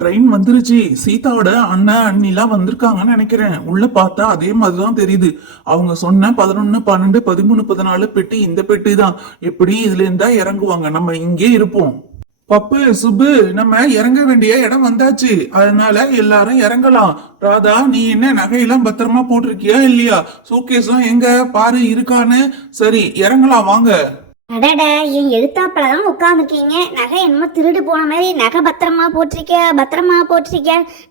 Train வந்துருச்சு. சீதாவோட அண்ணன் அண்ணிலாம் வந்திருக்காங்கன்னு நினைக்கிறேன். உள்ள பார்த்தா அதே மாதிரிதான் தெரியுது. அவங்க சொன்ன 11, 12, 13, 14 பெட்டி இந்த பெட்டி தான். எப்படி இதுல இருந்தா இறங்குவாங்க? நம்ம இங்கே இருப்போம். பப்பு, சுப்பு, நம்ம இறங்க வேண்டிய இடம் வந்தாச்சு. அதனால எல்லாரும் இறங்கலாம். ராதா, நீ என்ன நகையெல்லாம் பத்திரமா போட்டிருக்கியா இல்லையா? சூட்கேஸும் எங்க பாரு இருக்கான்னு. சரி, இறங்கலாம் வாங்க. அடட, என் எழுத்தாப்புலதான் உட்காந்துருக்கீங்க. நகை என்னமோ திருடு போன மாதிரி நகை பத்திரமா போட்டிருக்க.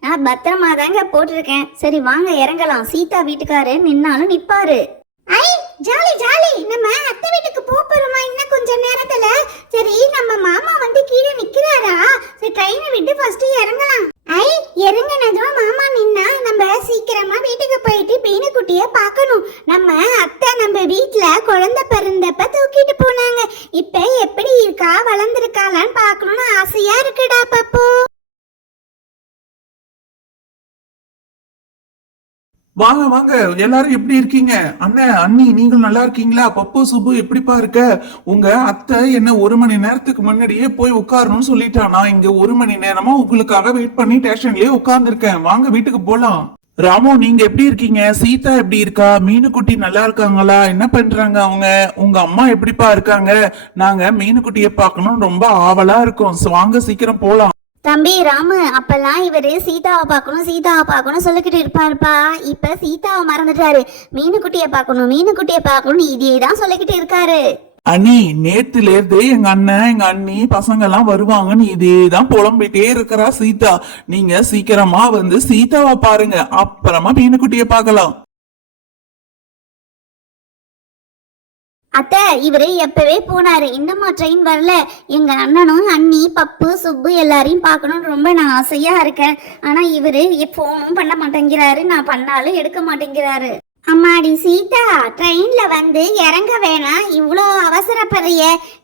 நான் பத்திரமா தாங்க போட்டிருக்கேன். சரி வாங்க இறங்கலாம். சீதா வீட்டுக்காரு நின்னாலும் நிப்பாரு. ஐ, ஜாலி ஜாலி. நம்ம அத்தை வீட்டுக்கு போறோமா இன்னும் கொஞ்ச நேரத்துல? சரி, நம்ம மாமா வந்து கீழே நிக்கிறாரா? சரி, ட்ரெயினை விட்டு ஃபர்ஸ்ட் இறங்கலாம். ஐ, இறங்கினதும் மாமா நின்னா நம்ம சீக்கிரமா வீட்டுக்கு போயிட்டு பீனுக்குட்டிய பார்க்கணும். நம்ம அத்தை நம்ம வீட்டுல குழந்தை பிறந்தப்ப தூக்கிட்டு போனாங்க. இப்ப எப்படி இருக்கா, வளர்ந்துருக்காளான்னு பார்க்கணும்னு ஆசையா இருக்குடா பப்பு. வாங்க வாங்க, எல்லாரும் எப்படி இருக்கீங்க? அண்ணன் அண்ணி நீங்கள் நல்லா இருக்கீங்களா? பப்பு, சுப்பு எப்படிப்பா இருக்க? உங்க அத்தை என்ன 1 மணி நேரத்துக்கு முன்னாடியே போய் உட்காரணும்னு சொல்லிட்டா. நான் இங்க 1 மணி நேரமா உங்களுக்காக வெயிட் பண்ணி ஸ்டேஷன்லயே உட்கார்ந்துருக்கேன். வாங்க வீட்டுக்கு போலாம். ராமு, நீங்க எப்படி இருக்கீங்க? சீதா எப்படி இருக்கா? மீனுக்குட்டி நல்லா இருக்காங்களா? என்ன பண்றாங்க அவங்க? உங்க அம்மா எப்படிப்பா இருக்காங்க? நாங்க மீனுக்குட்டிய பார்க்கணும் ரொம்ப ஆவலா இருக்கோம். வாங்க சீக்கிரம் போலாம். தம்பி ராமு, அப்பெல்லாம் இவரு சீதாவை பார்க்கணும் சொல்லிக்கிட்டு இருப்பாருப்பா. இப்ப சீதாவை மறந்துட்டாரு. மீனுக்குட்டியை பார்க்கணும் இதே தான் சொல்லிக்கிட்டு இருக்காரு. அண்ணி, நேத்துல இருந்து எங்க அண்ணன் எங்க அண்ணி பசங்க எல்லாம் வருவாங்கன்னு இதேதான் புலம்பிட்டே இருக்கிறா சீதா. நீங்க சீக்கிரமா வந்து சீதாவை பாருங்க, அப்புறமா மீனுக்குட்டிய பார்க்கலாம். அத்தை, இவரு எப்பவே போனாரு, இன்னுமா ட்ரெயின் வரல? எங்க அண்ணனும் அண்ணி பப்பு சுப்பு எல்லாரையும் பார்க்கணும்னு ரொம்ப நான் ஆசையா இருக்கேன். ஆனா இவரு போனும் பண்ண மாட்டேங்கிறாரு, நான் பண்ணாலும் எடுக்க மாட்டேங்கிறாரு. அம்மாடி சீதா, ட்ரெயின்ல வந்து இறங்க வேணாம், இவ்வளோ அவசரப்படுறிய?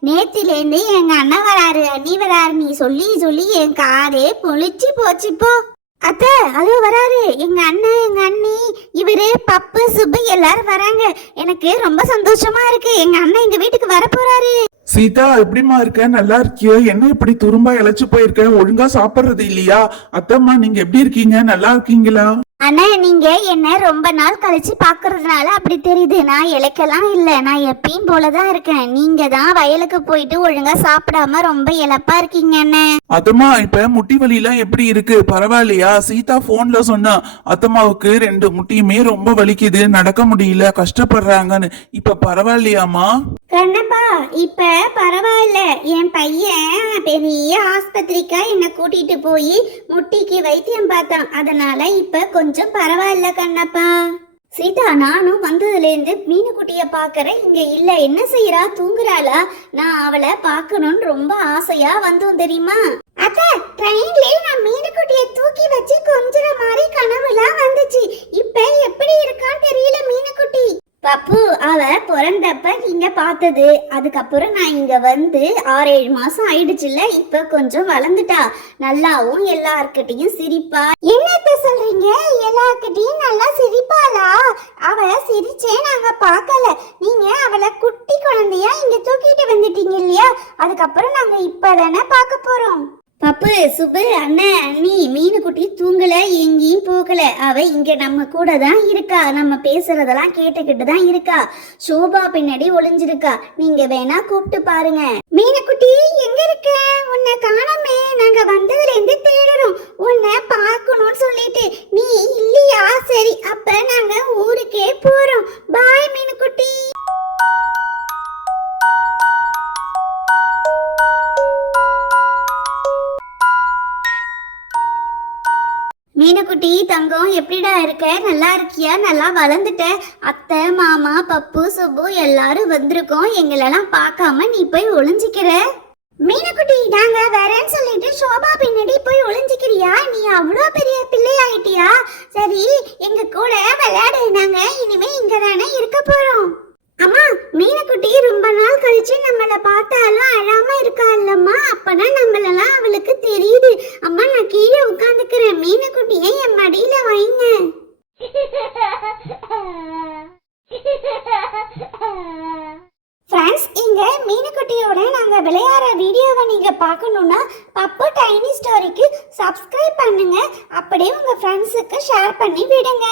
நேத்திலேருந்து எங்க அண்ணன் வராரு அண்ணி வராரு நீ சொல்லி சொல்லி என் காதே பொழிச்சு போச்சு போ. அத்தை, அது வராரு எங்க அண்ணன் எங்க அண்ணி, இவரு பப்பு சுப்பு எல்லாரும் வராங்க. எனக்கு ரொம்ப சந்தோஷமா இருக்கு. எங்க அண்ணன் எங்க வீட்டுக்கு வர போறாரு. சீதா, எப்படிமா இருக்க? நல்லா இருக்கியோ? என்ன இப்படி துரும்பா இழைச்சு போயிருக்க? ஒழுங்கா சாப்பிடுறது இல்லையா? அத்தம்மா, நீங்க எப்படி இருக்கீங்க? நல்லா இருக்கீங்களா? அண்ணா, நீங்க என்ன ரொம்ப நாள் கழிச்சு பாக்குறதுனால அப்படி தெரியுது. நான் இழைக்கலாம் இல்ல, நான் எப்பயும் போலதான் இருக்கேன். நீங்க தான் வயலுக்கு போயிட்டு ஒழுங்கா சாப்பிடாம ரொம்ப இழப்பா இருக்கீங்க அண்ணே. அத்தம்மா, இப்ப முட்டி வலி எல்லாம் எப்படி இருக்கு? பரவாயில்லையா? சீதா போன்ல சொன்னா அத்தம்மாவுக்கு 2 முட்டியுமே ரொம்ப வலிக்குது, நடக்க முடியல, கஷ்டப்படுறாங்கன்னு. இப்ப பரவாயில்லையாமா? கண்ணப்பா, இப்ப பரவாயில்ல. என் பையன் பெரிய ஆஸ்பத்திரிக்கா என்ன கூட்டிட்டு போய் முட்டிக்கு வைத்தியம் பார்த்தான். அதனால இப்ப கொஞ்சம் பரவாயில்ல கண்ணப்பா. சீதா, நானும் வந்ததுல இருந்து மீனுக்குட்டிய பாக்குறேன், இங்க இல்ல. என்ன செய்யறா? தூங்குறாளா? நான் அவளை பார்க்கணும்னு ரொம்ப ஆசையா வந்தோம் தெரியுமா? அத்தை, ட்ரெயின்லயே நான் மீனுக்குட்டிய தூக்கி வச்சு கொஞ்சற மாதிரி கனவுலாம் வந்துச்சு. இப்ப எப்படி இருக்கான்னு தெரியல மீனுக்குட்டி. பப்பு, அவ பிறந்தப்ப இங்க பார்த்தது. அதுக்கப்புறம் நான் இங்க வந்து 6-7 மாசம் ஆயிடுச்சுல்ல. இப்ப கொஞ்சம் வளர்ந்துட்டா, நல்லாவும் எல்லார்கிட்டையும் சிரிப்பா. என்னத்த சொல்றீங்க? எல்லார்கிட்டையும் நல்லா சிரிப்பாளா? அவ சிரிச்சே நாங்க பார்க்கல. நீங்க அவளை குட்டி குழந்தையா இங்க தூக்கிட்டு வந்துட்டீங்க இல்லையா? அதுக்கப்புறம் நாங்க இப்பதானே பார்க்க போறோம். பப்பு, சுப்பு, அண்ணன் அண்ணி, மீனுக்குட்டி தூங்கல, எங்கேயும் போகல. அவ இங்க நம்ம கூட தான் இருக்கா. நம்ம பேசுறதெல்லாம் கேட்டுக்கிட்டு தான் இருக்கா. சோபா பின்னாடி ஒளிஞ்சிருக்கா. நீங்க வேணா கூப்பிட்டு பாருங்க. மீனுக்குட்டி எங்க இருக்க? உன்னை காணோமே. நாங்க வந்ததுல இருந்து தேடுறோம், உன்னை பார்க்கணும்னு சொல்லிட்டு. நீ இல்லையா? சரி, அப்ப நாங்க ஊருக்கே போறோம். பாய் மீனுக்குட்டி. மீனுக்குட்டி தங்கம், எப்படிடா இருக்க? நல்லா இருக்கியா? நல்லா வளர்ந்துட்ட. அத்தை மாமா பப்பு சுப்பு எல்லாரும் வந்திருக்கோம். எங்களெல்லாம் பார்க்காம நீ போய் ஒளிஞ்சிக்கிற. மீனுக்குட்டி, நாங்க வரேன்னு சொல்லிட்டு சோபா பின்னாடி போய் ஒளிஞ்சிக்கிறியா? நீ அவ்வளோ பெரிய பிள்ளை ஆயிட்டியா? சரி, எங்க கூட விளையாடு. நாங்க இனிமே இங்க தானே இருக்க போறோம். அம்மா, மீனுக்குட்டி ரொம்ப நாள் கழிச்சு நம்மள பார்த்தாலும் அழாம இருக்கா இல்லம்மா? அப்பதான் நம்மளெல்லாம் அவளுக்கு தெரியுது. அம்மா, நான் கீழே உட்காந்துக்கிறேன். மீனுக்குட்டியை என் மடியில வைங்க. ஃப்ரெண்ட்ஸ், இங்க மீனுக்குட்டியோட நாங்க விளையாடுற வீடியோவை நீங்க பார்க்கணும்னா பப்பு டைனி ஸ்டோரிக்கு சப்ஸ்கிரைப் பண்ணுங்க. அப்படியே உங்க ஃப்ரெண்ட்ஸுக்கு ஷேர் பண்ணி விடுங்க.